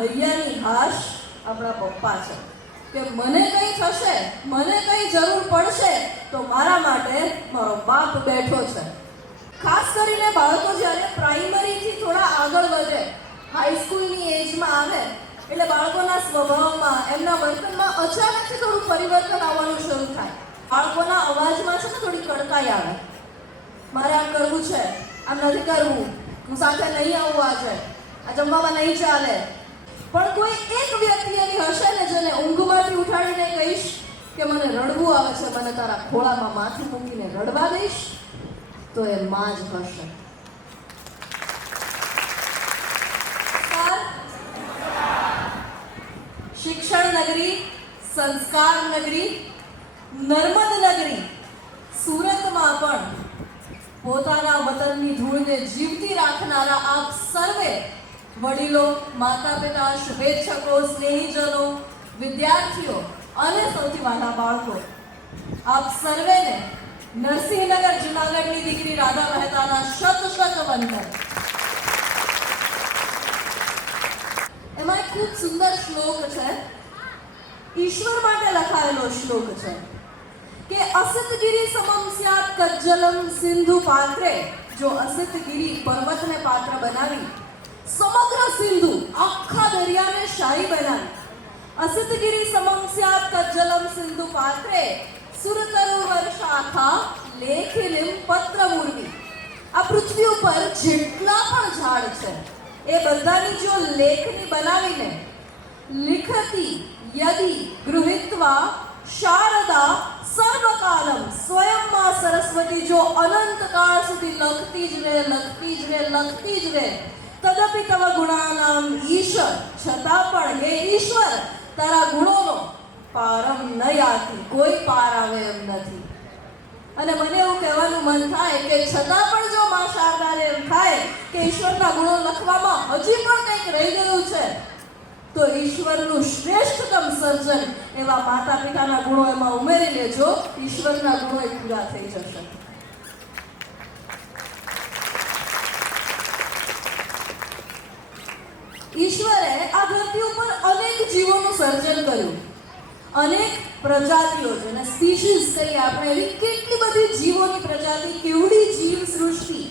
હૈયાની હાશ આપણા પપ્પા છે કે મને કંઈ થશે, મને કંઈ જરૂર પડશે તો મારા માટે મારો બાપ બેઠો છે. ખાસ કરીને બાળકો જ્યારે પ્રાઇમરીથી થોડા આગળ વધે, હાઈસ્કૂલની એજમાં આવે, એટલે બાળકોના સ્વભાવમાં, એમના વર્તનમાં અચાનકથી થોડું પરિવર્તન આવવાનું શરૂ થાય. બાળકોના અવાજમાં છે ને થોડી કડકાઈ આવે. મારે આમ કરવું છે, આમ નથી કરવું, હું સાથે નહીં આવું, આજે આ જમવામાં નહીં ચાલે. પણ કોઈ એક વ્યક્તિ એવી હશે ને જેને ઊંઘમાંથી ઉઠાડીને કહીશ કે મને રડવું આવે છે, મને તારા ખોળામાં માથું મૂકીને રડવા દઈશ, તો એ માં જ હશે. શિક્ષણ નગરી, સંસ્કાર નગરી, નર્મદ નગરી સુરતમાં પણ પોતાના વતનની ધૂળને જીવતી રાખનારા આપ સર્વે વડીલો, માતા પિતા, શુભેચ્છકો, સ્નેહીજનો, વિદ્યાર્થીઓ અને સૌથી વાલા બાળકો, આપ સર્વેને નરસિંહનગર જૂનાગઢની દીકરી રાધા મહેતાના શત વંદન. એમાં એક ખૂબ સુંદર શ્લોક છે, ઈશ્વર માટે લખાયેલો શ્લોક છે કે અસિતગીરી સમમ સ્યાત કજ્જલમ સિંધુ પાત્રે. જો અસિતગીરી પર્વતને પાત્ર બનાવી, સમગ્ર સિંધુ આખા દરિયાને શાહી બનાવી, અસિતગીરી સમમ સ્યાત કજ્જલમ સિંધુ પાત્રે સુરતરુ વર્ષાખા લેખિલિમ પત્ર મૂર્વી. આ પૃથ્વી ઉપર જેટલા પણ ઝાડ છે એ બધાની જો લેખની બનાવીને લિખતી યદિ ગૃહિત્વા શારદા સર્વકાલમ સ્વયં માં સરસ્વતી જો અનંત કાળ સુધી લખતી જ રહે, લખતી જ રહે, લખતી જ રહે, તદપિ તવ ગુણાનામ ઈશ્વર, છતાં પણ હે ઈશ્વર તારા ગુણોનો પારમ ન યાતિ, કોઈ પાર આવે એમ નથી. અને મને એવું કહેવાનું મન થાય કે છતાં પણ જો માં શારદાને એમ થાય કે ઈશ્વરના ગુણો લખવામાં હજી પણ કંઈક રહી ગયું છે, તો ઈશ્વરનું શ્રેષ્ઠતમ સર્જન એવા માતા પિતાના ગુણો એમાં ઉમેરી લેજો, ઈશ્વરના ગુણો પૂરા થઈ જશે. ઈશ્વરે આ ધરતી ઉપર અનેક જીવોનું સર્જન કર્યું, અનેક પ્રજાતિઓ, જેને સ્પીશીઝ કહીએ આપણે, એવી કેટલી બધી જીવોની પ્રજાતિ, કેવડી જીવ સૃષ્ટિ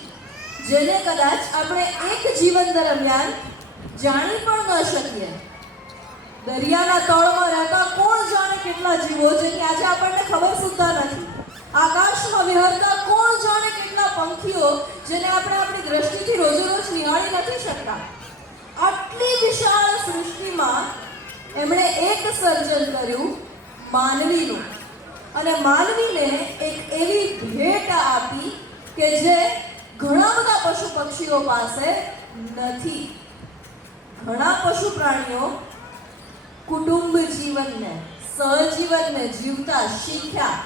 જેને કદાચ આપણે એક જીવન દરમિયાન જાણી પણ ન શકીએ. દરિયાના તળમાં રહેતા કોણ જાણે કેટલા જીવો જેની આજે આપણને ખબર સુદ્ધા નથી. આકાશમાં વિહરતા કોણ જાણે કેટલા પંખીઓ જેને આપણે આપણી દ્રષ્ટિથી રોજેરોજ નિહાળી નથી શકતા. આટલી વિશાળ સૃષ્ટિમાં એમણે એક સર્જન કર્યું, માનવીનું. અને માનવીને એક એવી ભેટ આપી કે જે ઘણા બધા પશુ પક્ષીઓ પાસે નથી. ઘણા પશુ પ્રાણીઓ કુટુંબ જીવનને, સહજીવનને જીવતા શીખ્યા,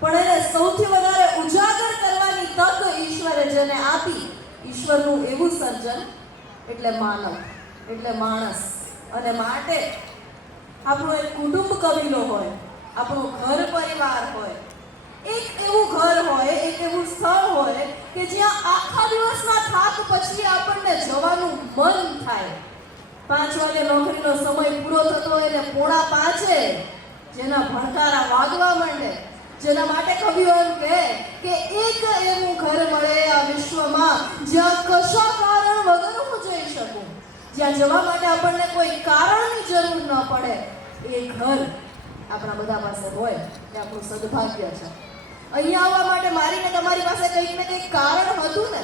પણ એને સૌથી વધારે ઉજાગર કરવાની તક ઈશ્વરે જેને આપી, ઈશ્વરનું એવું સર્જન એટલે માનવ, એટલે માણસ. અને માટે આપણો એક કુટુંબ કબીલો હોય, આપણો ઘર પરિવાર હોય, એક એવું ઘર હોય, એક એવું સ્થળ હોય કે જ્યાં આખા દિવસના થાક પછી આપણને જવાનું મન થાય. 5 વાગે નોકરીનો સમય પૂરો થતો હોય ને 4:45 જેના ભણકારા વાગવા માંડે, જેના માટે કવિઓ એમ કહે કે એક એવું ઘર મળે આ વિશ્વમાં જ્યાં કશા કારણ વગર હું જઈ શકું, જ્યાં જવા માટે આપણને કોઈ કારણની જરૂર ન પડે. એ ઘર આપણા બધા પાસે હોય એ આપણું સદભાગ્ય છે. અહીંયા આવવા માટે મારી ને તમારી પાસે કંઈક ને કંઈક કારણ હતું ને.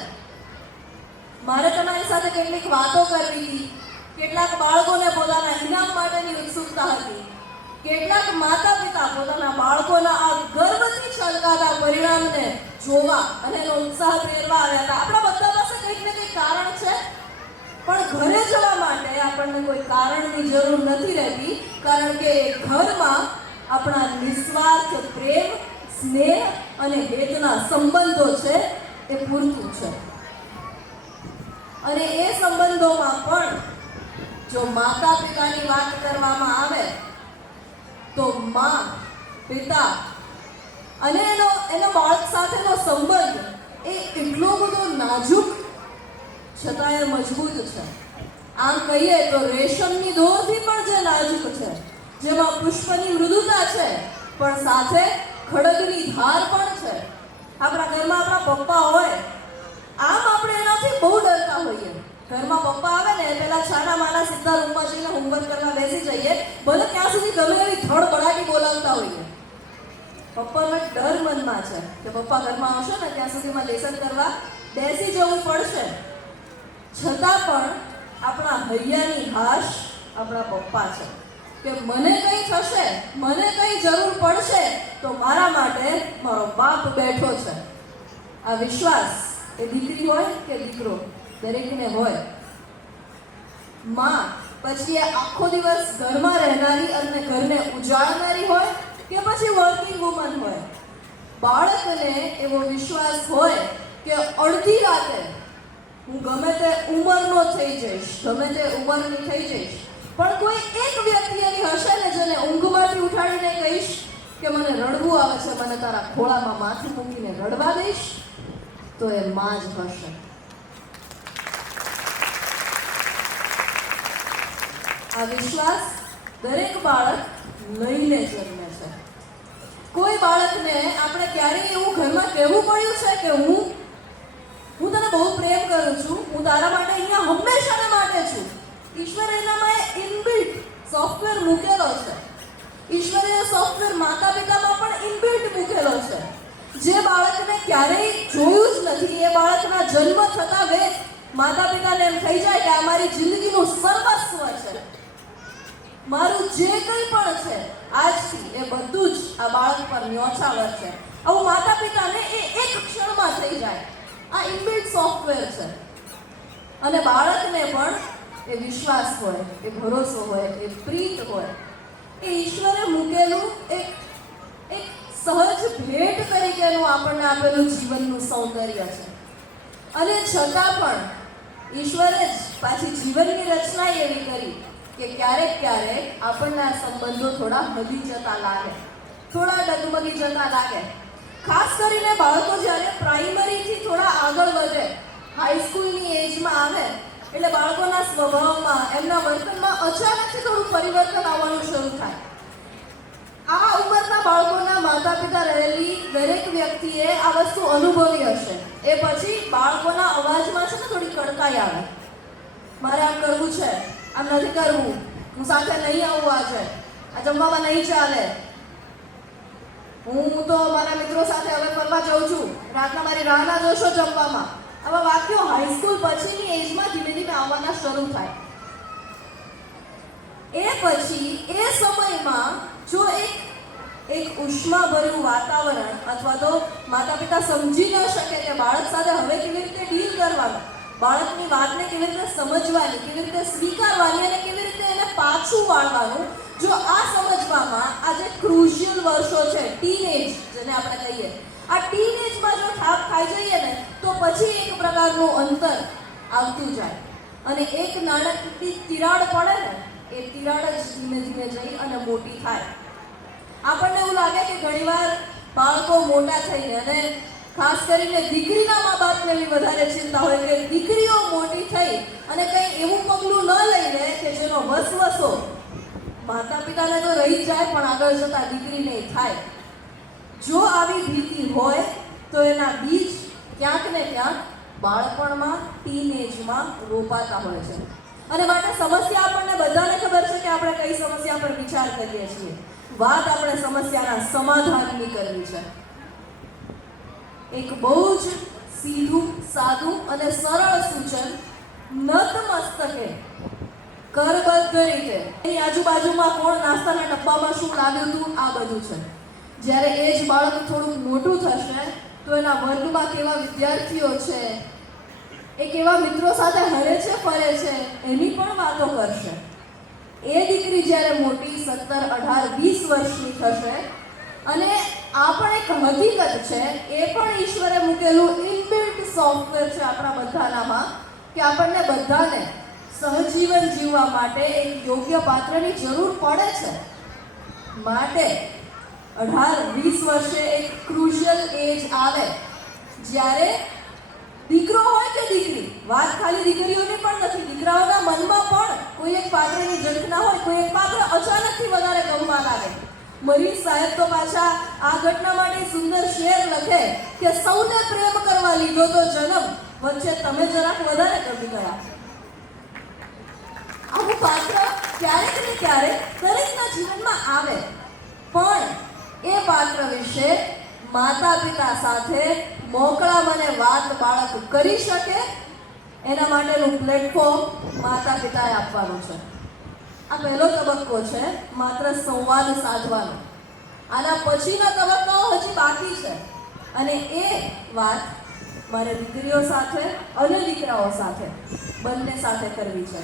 મારે તમારી સાથે કેટલીક વાતો કરવી હતી, કેટલાક બાળકોને પોતાના ઇનામ માટેની ઉત્સુકતા હતી, કેટલાક માતા પિતા પોતાના બાળકોના આ ગર્વથી છલકાતા પરિણામને જોવા અને એનો ઉત્સાહ પ્રેરવા આવ્યા હતા. આપણા બધા પાસે કંઈક ને કંઈક કારણ છે, પણ ઘરે જવા માટે આપણને કોઈ કારણની જરૂર નથી રહેતી, કારણ કે ઘરમાં આપણા નિસ્વાર્થ પ્રેમ, સ્નેહ અને હેતના સંબંધો છે એ પૂરતું છે. અને એ સંબંધોમાં પણ જો માતા પિતાની વાત કરવામાં આવે તો માં, પિતા અને એનો બાળક સાથેનો સંબંધ એ એટલો બધો નાજુક છતાં એ મજબૂત છે. આમ કહીએ તો રેશમની દોરથી પણ જે નાજુક છે, જેમાં પુષ્પની મૃદુતા છે પણ સાથે ખડગની ધાર પણ છે. આપણા ઘરમાં આપણા પપ્પા હોય, આમ આપણે એનાથી બહુ ડરતા હોઈએ. ઘરમાં પપ્પા આવે ને પેલા છાના માના સીધા રૂમમાં જઈને હોમવર્ક કરવા બેસી જઈએ, ભલે ત્યાં સુધી ગમે એવી ધડબડાટી બોલાવતા હોઈએ. પપ્પાનો ડર મનમાં છે કે પપ્પા ઘરમાં આવશે ને ત્યાં સુધીમાં લેસન કરવા બેસી જવું પડશે. છતાં પણ આપણા હૈયાની હાશ આપણા પપ્પા છે કે મને કંઈ થશે, મને કંઈ જરૂર પડશે તો મારા માટે મારો બાપ બેઠો છે. આ વિશ્વાસ એ દીકરી હોય કે દીકરો દરેકને હોય. માં પછી એ આખો દિવસ ઘરમાં રહેનારી અને ઘરને ઉજાળનારી હોય કે પછી વર્કિંગ વુમન હોય, બાળકને એવો વિશ્વાસ હોય કે અડધી રાતે હું ગમે તે ઉંમરનો થઈ જઈશ, ગમે તે ઉંમરની થઈ જઈશ, પણ કોઈ એક વ્યક્તિ એવી હશે ને જેને ઊંઘમાંથી ઉઠાડીને કહીશ કે મને રડવું આવે છે, મને તારા ખોળામાં માથું મૂકીને રડવા દઈશ, તો એ માં જ હશે. આ વિશ્વાસ દરેક બાળક લઈને જન્મે છે. કોઈ બાળકને આપણે ક્યારેય એવું ઘરમાં કહેવું પડ્યું છે કે હું તને બહુ પ્રેમ કરું છું, હું તારા માટે અહીંયા હંમેશાને માટે છું. ઈશ્વરે એનામાં ઇનબિલ્ટ સોફ્ટવેર મૂકેલો છે. ઈશ્વરે એ સોફ્ટવેર માતા પિતામાં પણ ઇનબિલ્ટ મૂકેલો છે. જે બાળકને ક્યારેય જોયું જ નથી, એ બાળકના જન્મ થતા વેત માતા પિતાને એમ થઈ જાય કે આ મારી જિંદગીનું સર્વસ્વ છે, મારું જે કંઈ પણ છે આજથી એ બધું જ આ બાળક પર ન્યોછાવર છે. આવું માતા પિતાને એ એક ક્ષણમાં થઈ જાય. આ ઇનબિલ્ટ સોફ્ટવેર છે. અને બાળકને પણ એ વિશ્વાસ હોય, એ ભરોસો હોય, એ પ્રીત હોય, એ ઈશ્વરે મૂકેલું એક સહજ ભેટ તરીકેનું આપણને આપેલું જીવનનું સૌંદર્ય છે. અને છતાં પણ ઈશ્વરે જ પાછી જીવનની રચના એવી કરી કે ક્યારેક આપણને આ સંબંધો થોડા હલી જતા લાગે, થોડા ડગમગી જતા લાગે. ખાસ કરીને બાળકો જ્યારે પ્રાઇમરીથી થોડા આગળ વધે, હાઈસ્કૂલની એજમાં આવે એટલે બાળકોના સ્વભાવમાં, એમના વર્તનમાં અચાનકથી થોડું પરિવર્તન આવવાનું શરૂ થાય. આ ઉંમરના બાળકોના માતા પિતા રહેલી દરેક વ્યક્તિએ આ વસ્તુ અનુભવી હશે. એ પછી બાળકોના અવાજમાં છે ને થોડી કડકાઈ આવે. મારે આમ કરવું છે, આમ નથી કરવું, હું સાથે નહીં આવું, આજે આ જમવામાં નહીં ચાલે, હું તો મારા મિત્રો સાથે હવે ફરવા જાઉં છું, રાતના મારી રાહ ના જોશો જમવામાં. આવા વાક્યો હાઈસ્કૂલ પછીની એજમાં ધીમે ધીમે આવવાના શરૂ થાય. એ પછી એ સમયમાં જો એક ઉષ્માભર્યું વાતાવરણ અથવા તો માતા પિતા સમજી ન શકે કે બાળક સાથે હવે કેવી રીતે ડીલ કરવાનું, બાળકની વાતને કેવી રીતે સમજવાની, કેવી રીતે સ્વીકારવાની અને કેવી રીતે એને પાછું વાળવાનું, જો આ સમજવામાં આ જે ક્રુશિયલ વર્ષો છે, ટીનેજ જેને આપણે કહીએ, આ ટીનેજમાં જો ઠાપ ખાઈ જઈએ ને તો પછી એક પ્રકારનું અંતર આવતું જાય અને એક નાનકડી તિરાડ પડે ને, એ તિરાડ જ ધીમે ધીમે જઈ અને મોટી થાય. આપણને એવું લાગે કે ઘણીવાર બાળકો મોટા થઈને, અને ખાસ કરીને દીકરીના મા બાપને એવી વધારે ચિંતા હોય કે દીકરીઓ મોટી થઈ અને કંઈ એવું પગલું ન લઈ લે કે જેનો વસવસો માતા પિતાને તો રહી જ જાય પણ આગળ જતા દીકરીને થાય. જો આવી ભીતિ હોય તો એના બીજ ક્યાંક ને ક્યાંક બાળપણમાં, ટીનેજમાં રોપાતા હોય છે. અને માટે સમસ્યા આપણને બધાને ખબર છે કે આપણે કઈ સમસ્યા પર વિચાર કરીએ છીએ. વાત આપણે સમસ્યાના સમાધાનની કરવી છે. એક બહુ જ સીધું, સાદું અને સરળ સૂચન નતમસ્તકે કરબદ્ધ રીતે એની આજુબાજુમાં કોણ નાસ્તાના ડબ્બામાં શું લાવ્યું હતું આ બધું છે. જ્યારે એ જ બાળક થોડુંક મોટું થશે તો એના વર્ગમાં કેવા વિદ્યાર્થીઓ છે, એ કેવા મિત્રો સાથે હરે છે, ફરે છે, એની પણ વાતો કરશે. એ દીકરી જ્યારે મોટી 17, 18, 20 વર્ષની થશે અને આ પણ એક હકીકત છે, એ પણ ઈશ્વરે મૂકેલું ઇનબિલ્ટ સોફ્ટવેર છે આપણા બધાનામાં કે આપણને બધાને સહજીવન જીવવા માટે એક યોગ્ય પાત્રની જરૂર પડે છે. માટે 18-20 વર્ષે એક ક્રુશિયલ એજ આવે જ્યારે દીકરો હોય કે દીકરી વાત ખાલી દીકરીઓની પણ નથી, દીકરાઓના મનમાં પણ કોઈ એક પાત્રની ઝંખના હોય, કોઈ એક પાત્ર અચાનકથી વધારે ગમવા લાગે. મરીઝ સાહેબ તો પાછા આ ઘટના માટે સુંદર શેર લખે કે સૌને પ્રેમ કરવા લીધો તો જન્મ, વચ્ચે તમે જરાક વધારે ગમી ગયા. આવું પાત્ર ક્યારેક ને ક્યારેક દરેકના જીવનમાં આવે, પણ એ પાત્ર વિશે માતા પિતા સાથે મોકળા મને વાત બાળક કરી શકે એના માટેનું પ્લેટફોર્મ માતા પિતાએ આપવાનું છે. આ પહેલો તબક્કો છે, માત્ર સંવાદ સાધવાનો. આના પછીના તબક્કાઓ હજી બાકી છે, અને એ વાત મારે દીકરીઓ સાથે અને દીકરાઓ સાથે બંને સાથે કરવી છે.